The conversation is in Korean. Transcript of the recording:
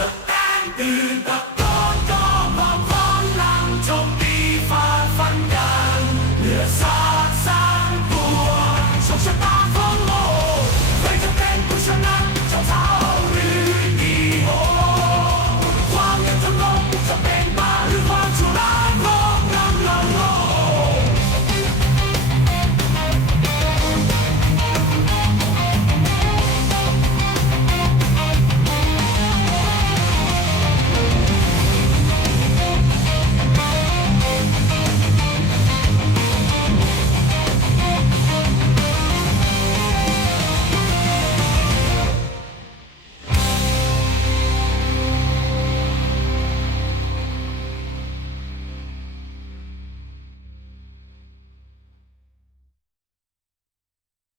썩 땅뜬다